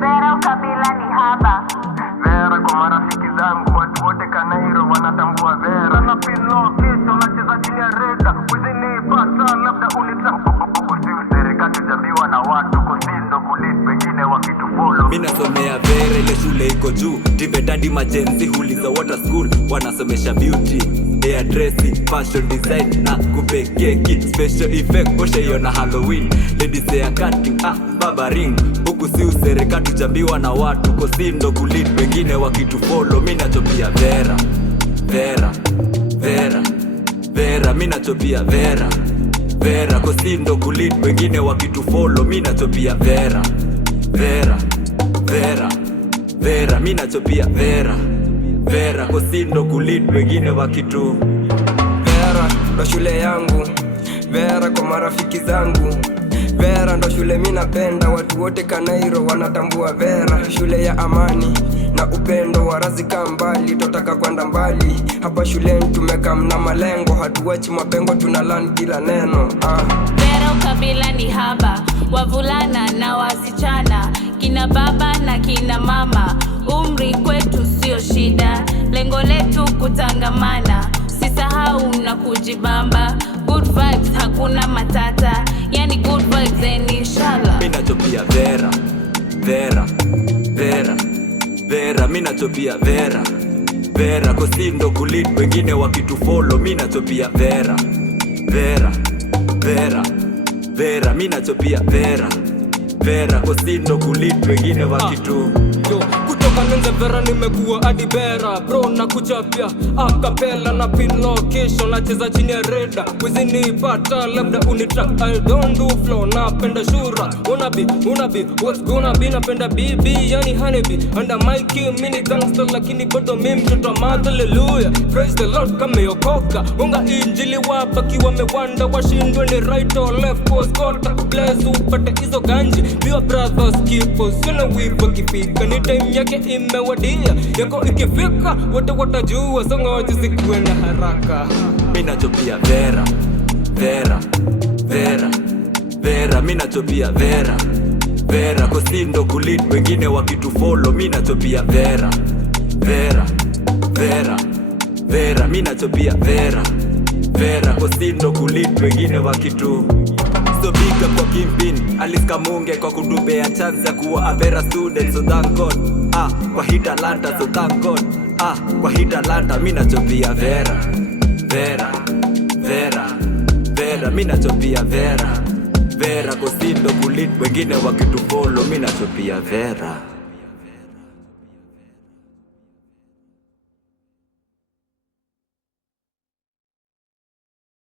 Vera ukabila ni haba. Vera kwa marafiki zangu, watu wote Kanairo wanatambua Vera. Na pilo kesho nacheza chini ya reda. Uzinipata labda serikali jambiwa na watu kusindo kulit wengine wakitufollow. Mina somea Vera, ile shule iko juu. Tibetandi majenzi huliza water school. Wanasomesha beauty, hairdressing, fashion design na kupeke kit special effect. Osha yona Halloween, ladies hair cutting, barbering. Huku si userikali jambiwa na watu kusindo kulit wengine wakitufollow. Mina chopia Vera, Vera, Vera, Vera. Mina chopia Vera, Vera. Kusindo kulit wengine wakitufollow. Mina chopia Vera, Vera, Vera, Vera. Mina chopia Vera, Vera. Kusindo kulit wengine wakitu Vera ndo shule yangu, Vera kwa marafiki zangu. Vera ndo shule mina penda, watu wote Kanairo wanatambua Vera. Shule ya amani na upendo, warazika mbali, totaka kwenda mbali. Hapa shuleni tumekam na malengo, hatuwachi mapengo, tunalan kila neno. Vera ukabila ni haba, wavulana na wasichana, kina baba na kina mama. Umri kwetu sio shida, lengo letu kutangamana. Sisahau na kujibamba, good vibes hakuna matata. Yani good vibes and inshallah. Mina chopia Vera, Vera, Vera, Vera. Mina chopia Vera, Vera. Kusindo kulit wengine wakitufollow. Mina chopia Vera, Vera, Vera, Vera. Mina chopia Vera, Vera. Kusindo kulit wengine wakitu kutoka nje Vera nimekuwa hadi Vera. Bro na kuchapia akapela na pin location, nacheza chini ya reda. Uzinipata labda unitrack, I don't do flow, napenda shura. Unabi, what's gonna be, napenda BB yani honeybee. Under my key mini gangster lakini bado mimi mtoto wa madha. Hallelujah, praise the Lord kama yokoka. Unga injili wabaki wamewanda, washindwe ni right or left. Cause God bless upate hizo ganji. We are brothers keepers, sina wivu kifika. Ni time yake imewadia, yako ikifika wote watajua. Songoji sikuwe na haraka. Mina chopia Vera, Vera, Vera, Vera. Mina chopia Vera, Vera. Kusindo kulit wengine wakitufollow. Mina chopia Vera, Vera, Vera, Vera. Mina chopia Vera, Vera. Kusindo kulit wengine wakitu so big up kwa Kimpin, Alice Kamunge kwa kutupea chance ya kuwa a Vera student, so thank God. Kwa hii talanta, so thank God. Kwa hii talanta mina chopia Vera, Vera, Vera, Vera. Mina chopia Vera, Vera. Kusindo kulit wengine wakitufollow. Mina chopia Vera.